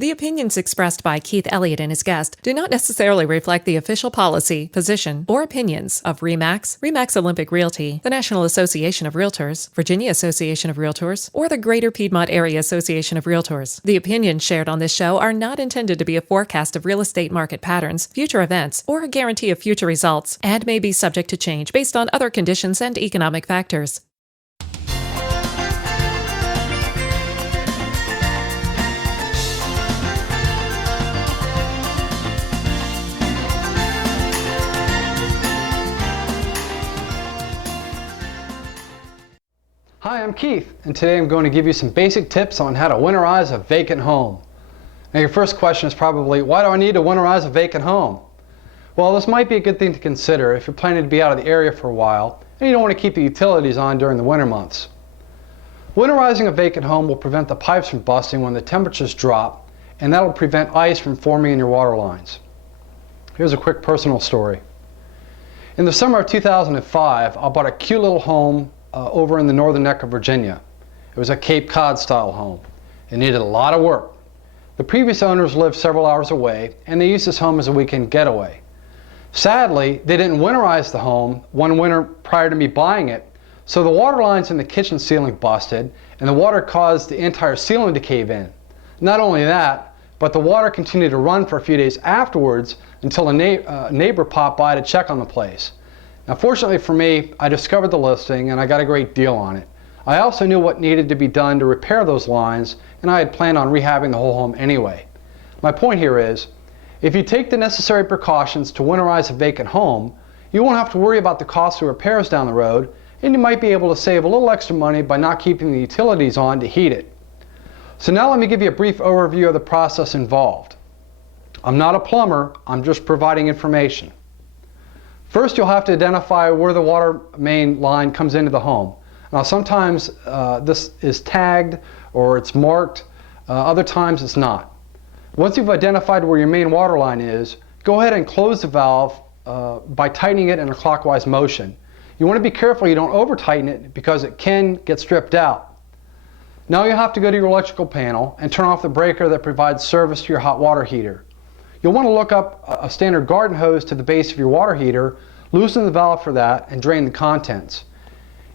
The opinions expressed by Keith Elliott and his guest do not necessarily reflect the official policy, position, or opinions of RE/MAX, RE/MAX Olympic Realty, the National Association of Realtors, Virginia Association of Realtors, or the Greater Piedmont Area Association of Realtors. The opinions shared on this show are not intended to be a forecast of real estate market patterns, future events, or a guarantee of future results, and may be subject to change based on other conditions and economic factors. Hi, I'm Keith, and today I'm going to give you some basic tips on how to winterize a vacant home. Now your first question is probably, why do I need to winterize a vacant home? Well, this might be a good thing to consider if you're planning to be out of the area for a while and you don't want to keep the utilities on during the winter months. Winterizing a vacant home will prevent the pipes from busting when the temperatures drop, and that will prevent ice from forming in your water lines. Here's a quick personal story. In the summer of 2005, I bought a cute little home over in the northern neck of Virginia. It was a Cape Cod style home. It needed a lot of work. The previous owners lived several hours away, and they used this home as a weekend getaway. Sadly, they didn't winterize the home one winter prior to me buying it, so the water lines in the kitchen ceiling busted, and the water caused the entire ceiling to cave in. Not only that, but the water continued to run for a few days afterwards until a neighbor popped by to check on the place. Now, fortunately for me, I discovered the listing and I got a great deal on it. I also knew what needed to be done to repair those lines, and I had planned on rehabbing the whole home anyway. My point here is, if you take the necessary precautions to winterize a vacant home, you won't have to worry about the cost of repairs down the road, and you might be able to save a little extra money by not keeping the utilities on to heat it. So now let me give you a brief overview of the process involved. I'm not a plumber, I'm just providing information. First, you'll have to identify where the water main line comes into the home. Now, sometimes this is tagged or it's marked, other times it's not. Once you've identified where your main water line is, go ahead and close the valve by tightening it in a clockwise motion. You want to be careful you don't over tighten it because it can get stripped out. Now you'll have to go to your electrical panel and turn off the breaker that provides service to your hot water heater. You'll want to look up a standard garden hose to the base of your water heater, loosen the valve for that, and drain the contents.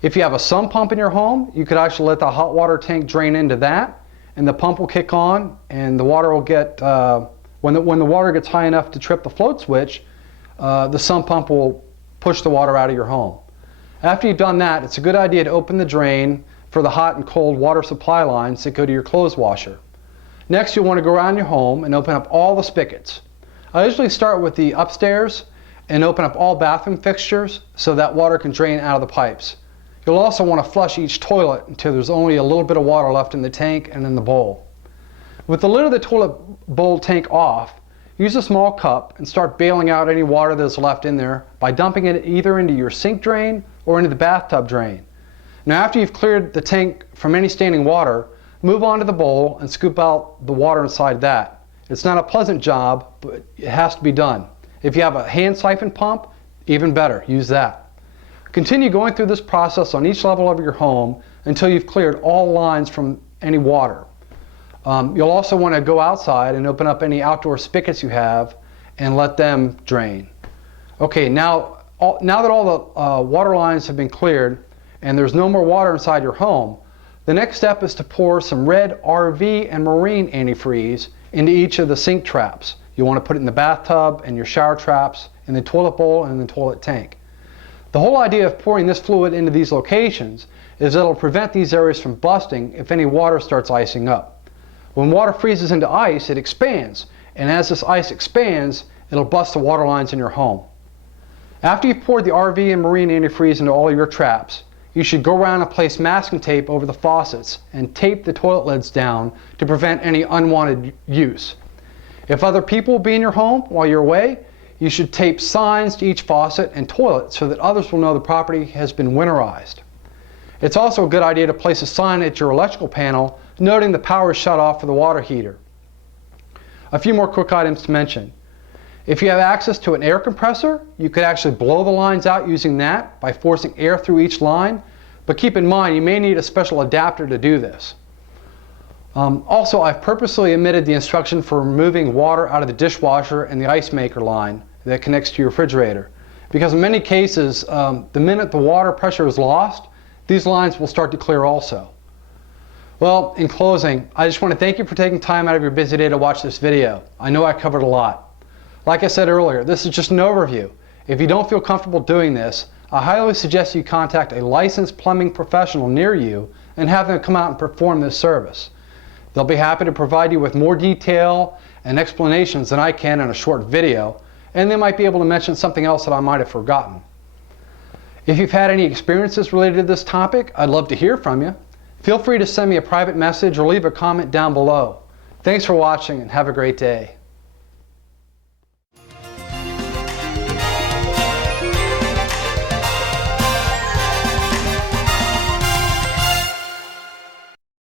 If you have a sump pump in your home, you could actually let the hot water tank drain into that, and the pump will kick on, and the water will get, when the water gets high enough to trip the float switch, the sump pump will push the water out of your home. After you've done that, it's a good idea to open the drain for the hot and cold water supply lines that go to your clothes washer. Next, you'll want to go around your home and open up all the spigots. I usually start with the upstairs and open up all bathroom fixtures so that water can drain out of the pipes. You'll also want to flush each toilet until there's only a little bit of water left in the tank and in the bowl. With the lid of the toilet bowl tank off, use a small cup and start bailing out any water that's left in there by dumping it either into your sink drain or into the bathtub drain. Now, after you've cleared the tank from any standing water, move on to the bowl and scoop out the water inside that. It's not a pleasant job, but it has to be done. If you have a hand siphon pump, even better, use that. Continue going through this process on each level of your home until you've cleared all lines from any water. You'll also want to go outside and open up any outdoor spigots you have and let them drain. Okay, now that all the water lines have been cleared and there's no more water inside your home, the next step is to pour some red RV and marine antifreeze into each of the sink traps. You want to put it in the bathtub and your shower traps, in the toilet bowl and in the toilet tank. The whole idea of pouring this fluid into these locations is that it'll prevent these areas from busting if any water starts icing up. When water freezes into ice, it expands, and as this ice expands, it'll bust the water lines in your home. After you've poured the RV and marine antifreeze into all of your traps, you should go around and place masking tape over the faucets and tape the toilet lids down to prevent any unwanted use. If other people will be in your home while you're away, you should tape signs to each faucet and toilet so that others will know the property has been winterized. It's also a good idea to place a sign at your electrical panel noting the power is shut off for the water heater. A few more quick items to mention. If you have access to an air compressor, you could actually blow the lines out using that by forcing air through each line, but keep in mind you may need a special adapter to do this. Also, I've purposely omitted the instruction for removing water out of the dishwasher and the ice maker line that connects to your refrigerator. Because in many cases, the minute the water pressure is lost, these lines will start to clear also. Well, in closing, I just want to thank you for taking time out of your busy day to watch this video. I know I covered a lot. Like I said earlier, this is just an overview. If you don't feel comfortable doing this, I highly suggest you contact a licensed plumbing professional near you and have them come out and perform this service. They'll be happy to provide you with more detail and explanations than I can in a short video, and they might be able to mention something else that I might have forgotten. If you've had any experiences related to this topic, I'd love to hear from you. Feel free to send me a private message or leave a comment down below. Thanks for watching and have a great day.